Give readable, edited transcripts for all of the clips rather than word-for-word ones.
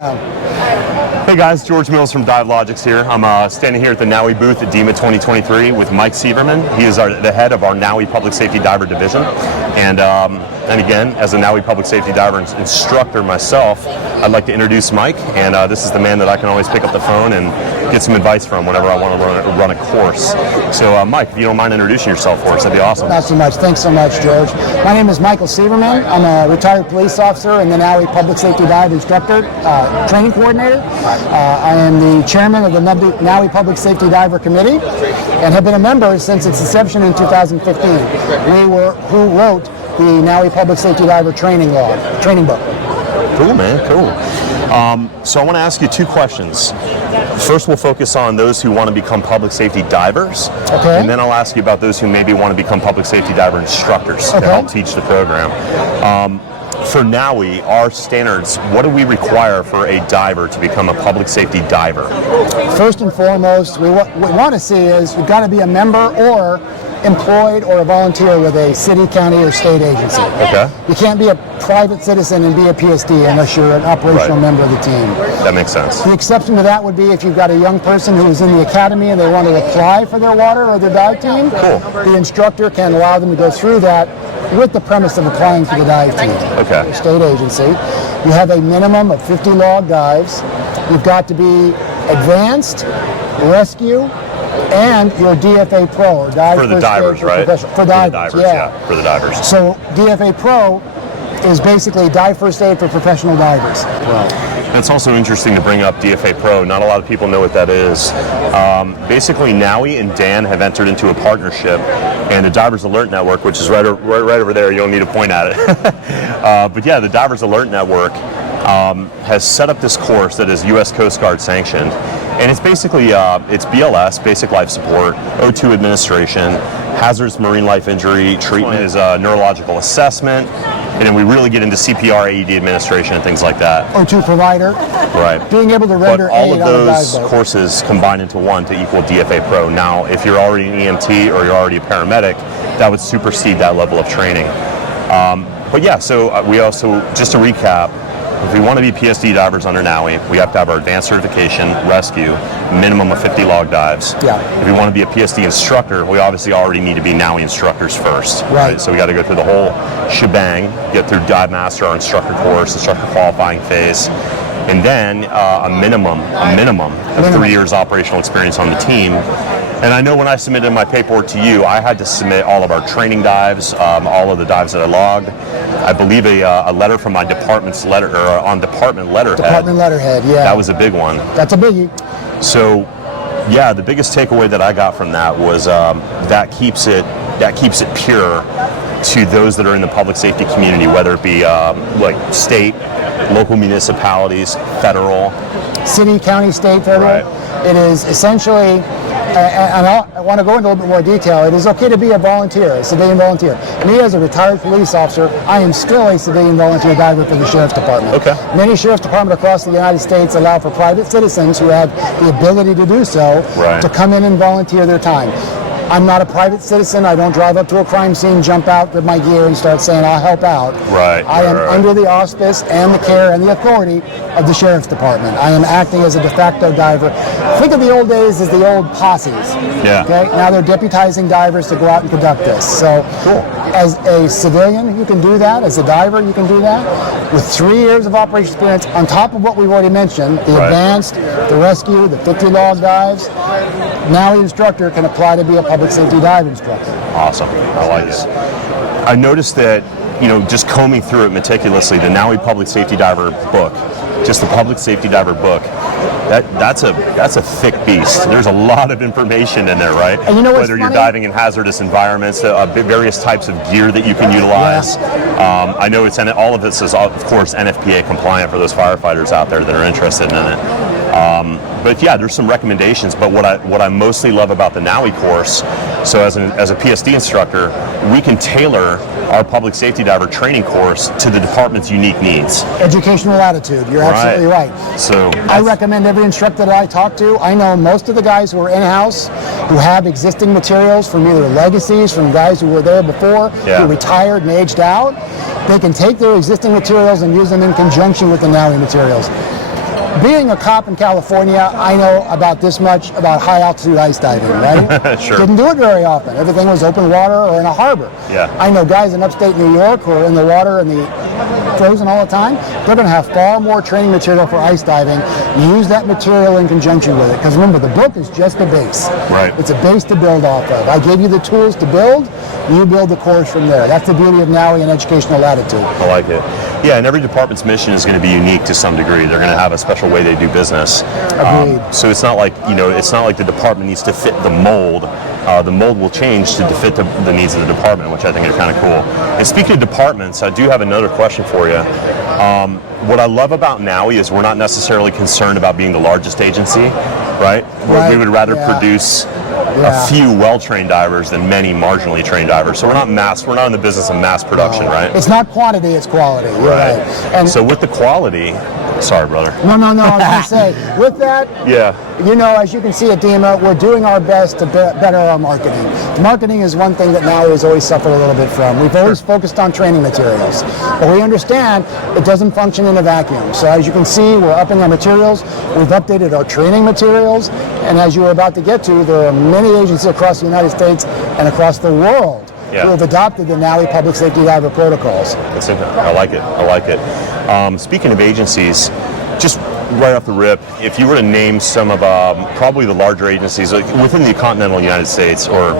Hey guys, George Mills from Dive Logics here. I'm standing here at the NAUI booth at DEMA 2023 with Mike Sieverman. He is the head of our NAUI Public Safety Diver Division. And again, as a NAUI Public Safety Diver instructor myself, I'd like to introduce Mike. And this is the man that I can always pick up the phone and get some advice from whenever I want to run a course. So Mike, if you don't mind introducing yourself for us, that'd be awesome. Not so much. Thanks so much, George. My name is Michael Sieverman. I'm a retired police officer and the NAUI Public Safety Dive Instructor, Training Coordinator. I am the chairman of the NAUI Public Safety Diver Committee and have been a member since its inception in 2015. Who wrote the NAUI Public Safety Diver training book. Cool, man, cool. So I want to ask you two questions. First, we'll focus on those who want to become public safety divers, okay, and then I'll ask you about those who maybe want to become public safety diver instructors to help teach the program. For NAUI, our standards, what do we require for a diver to become a public safety diver? First and foremost, what we want to see is you've got to be a member or employed or a volunteer with a city, county, or state agency. Okay. You can't be a private citizen and be a PSD unless you're an operational member of the team. That makes sense. The exception to that would be if you've got a young person who is in the academy and they want to apply for their water or their dive team. Cool. The instructor can allow them to go through that with the premise of applying for the dive team. Okay. State agency. You have a minimum of 50 log dives. You've got to be advanced, rescue, and your DFA Pro, or dive for the divers, right? For divers, yeah. For the divers. So DFA Pro is basically dive first aid for professional divers. It's also interesting to bring up DFA Pro. Not a lot of people know what that is. Basically, NAUI and Dan have entered into a partnership, and the Divers Alert Network, which is right over there, you don't need to point at it. But yeah, the Divers Alert Network has set up this course that is U.S. Coast Guard sanctioned. And it's basically, it's BLS, Basic Life Support, O2 administration, hazardous marine life injury treatment is neurological assessment, and then we really get into CPR, AED administration, and things like that. O2 provider. Right. Being able to render all of aid on a dive those boat. courses combine into one to equal DFA Pro. Now, if you're already an EMT or you're already a paramedic, that would supersede that level of training. But yeah, so we also, just to recap, if we want to be PSD divers under NAUI, we have to have our advanced certification, rescue, minimum of 50 log dives. Yeah. If we want to be a PSD instructor, we obviously already need to be NAUI instructors first. Right. So we got to go through the whole shebang, get through Dive Master, our instructor course, instructor qualifying phase, and then a minimum of 3 years operational experience on the team. And I know when I submitted my paperwork to you, I had to submit all of our training dives, all of the dives that I logged. I believe a letter from my department's letter, or on department letterhead. Department letterhead, yeah. That was a big one. That's a biggie. So, yeah, the biggest takeaway that I got from that was that keeps it pure to those that are in the public safety community, whether it be like state, local municipalities, federal, city, county, state, federal. Right. It is essentially. And I want to go into a little bit more detail. It is okay to be a volunteer, a civilian volunteer. Me, as a retired police officer, I am still a civilian volunteer diver for the Sheriff's Department. Okay. Many Sheriff's Departments across the United States allow for private citizens who have the ability to do so to come in and volunteer their time. I'm not a private citizen. I don't drive up to a crime scene, jump out with my gear, and start saying I'll help out. Right. I am under the auspice and the care and the authority of the Sheriff's Department. I am acting as a de facto diver. Think of the old days as the old posses. Yeah. Okay. Now they're deputizing divers to go out and conduct this. So, cool. As a civilian, you can do that. As a diver, you can do that. With 3 years of operational experience, on top of what we've already mentioned, the advanced, the rescue, the 50 log dives, now the instructor can apply to be a public safety dive instructor. Awesome. I like it. I noticed that, just combing through it meticulously, the NAUI Public Safety Diver book, just the Public Safety Diver book, that's a thick beast. There's a lot of information in there, right? And whether you're diving in hazardous environments, various types of gear that you can utilize. Yeah. I know all of this is, of course, NFPA compliant for those firefighters out there that are interested in it. But yeah, there's some recommendations. But what I mostly love about the NAUI course, so as a PSD instructor, we can tailor our public safety diver training course to the department's unique needs. Educational attitude. You're absolutely right. So I recommend every instructor that I talk to. I know most of the guys who are in-house who have existing materials from either legacies, from guys who were there before, who retired and aged out. They can take their existing materials and use them in conjunction with the NAUI materials. being a cop in California, I know about this much about high altitude ice diving, right? Sure. Didn't do it very often. Everything was open water or in a harbor. Yeah. I know guys in upstate New York who are in the water and the frozen all the time. They're going to have far more training material for ice diving. Use that material in conjunction with it, because remember, the book is just a base. Right. It's a base to build off of. I gave you the tools to build. You build the course from there. That's the beauty of NAUI and educational latitude. I like it. Yeah, and every department's mission is going to be unique to some degree. They're going to have a special way they do business. Agreed. So it's not like, it's not like the department needs to fit the mold. The mold will change to fit the needs of the department, which I think is kind of cool. And speaking of departments, I do have another question for you. What I love about NAUI is we're not necessarily concerned about being the largest agency, right? Right. We would rather Yeah. produce Yeah. a few well-trained divers than many marginally trained divers. So we're not in the business of mass production, right? It's not quantity, it's quality. You're right. And so with the quality, sorry, brother. no, I was going to say, with that, Yeah. as you can see at DEMA, we're doing our best to better our marketing. Marketing is one thing that NAUI has always suffered a little bit from. We've always focused on training materials, but we understand it doesn't function in a vacuum. So as you can see, we're upping our materials. We've updated our training materials, and as you were about to get to, there are many agencies across the United States and across the world who have adopted the NAUI Public Safety Diver protocols. That's it. I like it. Speaking of agencies, just right off the rip, if you were to name some of probably the larger agencies within the continental United States, or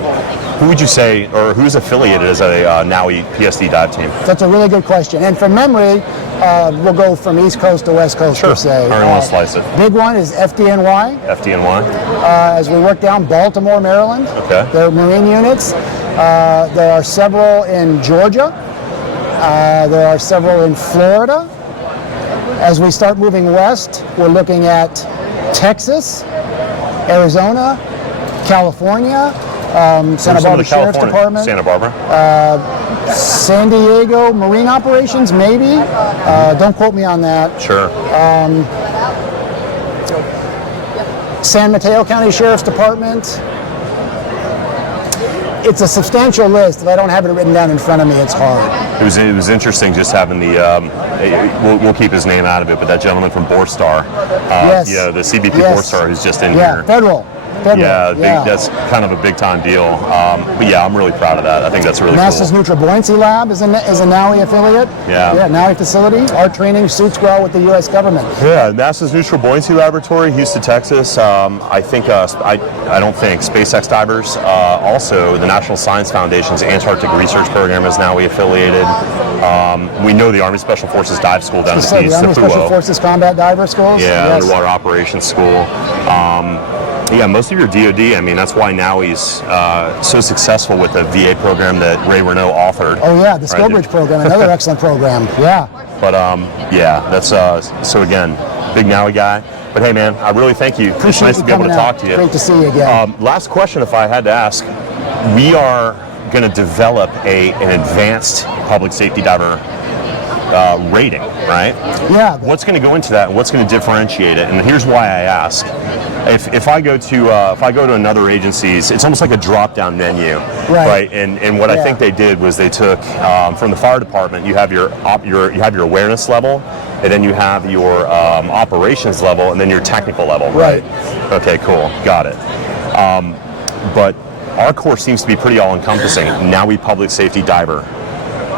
who would you say, or who's affiliated as a NAUI PSD dive team? That's a really good question. And from memory, we'll go from East Coast to West Coast, per se. However you want to slice it. Big one is FDNY. FDNY. As we work down Baltimore, Maryland. Okay. Their Marine units. There are several in Georgia. There are several in Florida. As we start moving west, we're looking at Texas, Arizona, California, Santa Barbara Sheriff's Department. Santa Barbara. San Diego Marine Operations, maybe. Don't quote me on that. Sure. San Mateo County Sheriff's Department. It's a substantial list. If I don't have it written down in front of me, it's hard. It was interesting just having the, we'll keep his name out of it, but that gentleman from Borstar, Yes. The CBP Yes. Borstar who's just in Yeah, here. federal. Yeah, that's kind of a big time deal. But yeah, I'm really proud of that. I think that's really NASA's cool. Neutral Buoyancy Lab is a NAUI affiliate. Yeah. NAUI facility. Our training suits well with the U.S. government. Yeah, NASA's Neutral Buoyancy Laboratory, Houston, Texas. I think, SpaceX divers. Also, the National Science Foundation's Antarctic Research Program is NAUI affiliated. We know the Army Special Forces Dive School down in the East, the Army Special Forces Combat Diver Schools. Yeah, Yes. Underwater Operations School. Yeah, most of your DoD, that's why NAUI's so successful with the VA program that Ray Renault authored. Oh yeah, the Right. Skillbridge program, another excellent program. Yeah. But that's so again, big NAUI guy. But hey man, I really thank you. It's nice to be able to talk to you. Great to see you again. Last question, if I had to ask, we are going to develop an advanced public safety diver rating, right? Yeah. What's going to go into that? What's going to differentiate it? And here's why I ask. If I go to another agency's, it's almost like a drop-down menu, right? And what I think they did was they took from the fire department. You have your awareness level, and then you have your operations level, and then your technical level, right? Okay, cool, got it. But our course seems to be pretty all-encompassing. NAUI public safety diver,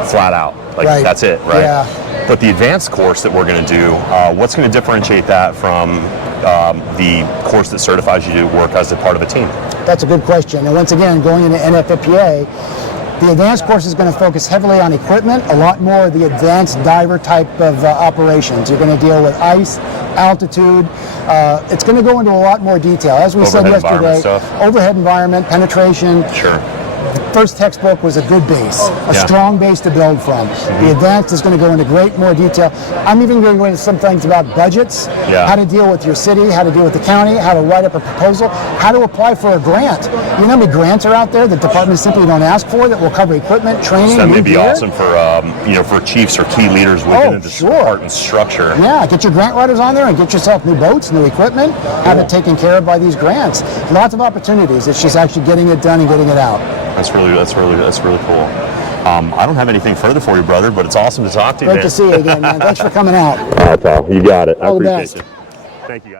flat out, that's it, right? Yeah. But the advanced course that we're going to do, what's going to differentiate that from the course that certifies you to work as a part of a team? That's a good question. And once again, going into NFPA, the advanced course is going to focus heavily on equipment, a lot more of the advanced diver type of operations. You're going to deal with ice, altitude. It's going to go into a lot more detail. As we said yesterday, overhead environment, penetration. Sure. The first textbook was a good base, a strong base to build from. The advanced is going to go into great more detail. I'm even going to go into some things about budgets, how to deal with your city, how to deal with the county, how to write up a proposal, how to apply for a grant. You know how many grants are out there that departments simply don't ask for that will cover equipment, training, so that may be awesome for chiefs or key leaders within the department structure. Yeah, get your grant writers on there and get yourself new boats, new equipment, have it taken care of by these grants. Lots of opportunities. It's just actually getting it done and getting it out. That's really cool. I don't have anything further for you, brother, but it's awesome to talk to you. Great to see you again, man. Thanks for coming out. All right, pal. You got it. All I the appreciate best. you. Thank you, guys.